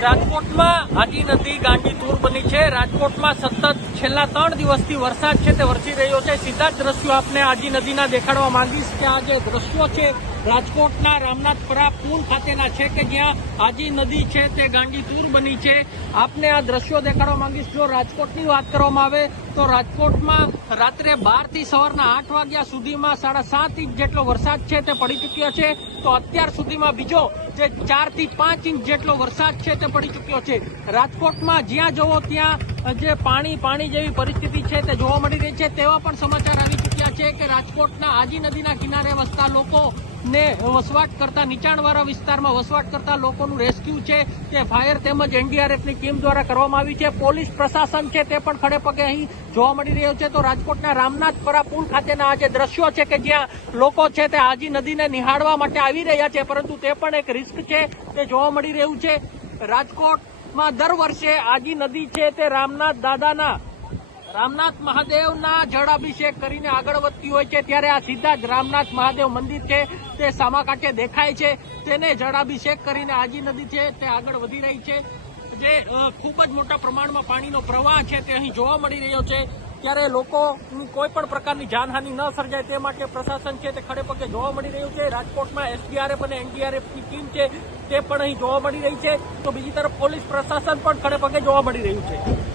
રાજકોટમાં આજી નદી ગાંડીતુર બની છે। રાજકોટમાં સતત છેલ્લા 3 દિવસથી વરસાદ છે તે વરસી રહ્યો છે। સીધા જ દ્રશ્યો આપને આજી નદીના દેખાડવા માંગીશ કે આ જે દ્રશ્યો છે રાજકોટના રામનાથપરા પુલ ખાતેના છે કે જ્યાં આજી નદી છે તે ગાંડીતુર બની છે। આપને આ દ્રશ્યો દેખાડવા માંગીશ। જો રાજકોટની વાત કરવામાં આવે તો રાજકોટમાં રાત્રે 12 થી સવારના 8 વાગ્યા સુધીમાં 7.5 ઇંચ જેટલો વરસાદ છે તે પડી ચૂક્યો છે। તો અત્યાર સુધીમાં બીજો જે 4 થી 5 ઇંચ જેટલો વરસાદ છે તે પડી ચૂક્યો છે। રાજકોટમાં જ્યાં જવો ત્યાં જે પાણી જેવી પરિસ્થિતિ છે તે જોવા મળી રહી છે। તેવા પણ સમાચાર આવી ચૂક્યા છે કે રાજકોટના આજી નદીના કિનારે વસતા લોકોને વસવાટ કરતા નીચાણવાળા વિસ્તારમાં વસવાટ કરતા લોકોનું રેસ્ક્યુ છે તે ફાયર તેમજ એનડીઆરએફની ટીમ દ્વારા કરવામાં આવી છે। પોલીસ પ્રશાસન છે તે પણ ખડે પગે અહીં જોવા મળી રહ્યો છે। તો રાજકોટના રામનાથપરા પુલ ખાતેના આ જે દ્રશ્યો છે કે જ્યાં લોકો છે તે આજી નદીને નિહાળવા માટે આવી રહ્યા છે, પરંતુ તે પણ એક રિસ્ક છે તે જોવા મળી રહ્યું છે। રાજકોટમાં દર વર્ષે આજી નદી છે તે રામનાથ મહાદેવના જળાભિષેક કરીને આગળ વધતી હોય છે, ત્યારે આ સીધા જ રામનાથ મહાદેવ મંદિર છે તે સામાકાંઠે દેખાય છે। તેને જળાભિષેક કરીને આજી નદી છે તે આગળ વધી રહી છે। જે ખૂબ જ મોટા પ્રમાણમાં પાણીનો પ્રવાહ છે તે અહીં જોવા મળી રહ્યો છે, ત્યારે લોકોની કોઈ પણ પ્રકારની જાનહાનિ ન સર્જાય તે માટે પ્રશાસન છે તે ખડે પગે જોવા મળી રહ્યું છે। રાજકોટમાં એસડીઆરએફ અને એનડીઆરએફની ટીમ છે તે પણ અહીં જોવા મળી રહી છે, તો બીજી તરફ પોલીસ પ્રશાસન પણ ખડે પગે જોવા મળી રહ્યું છે।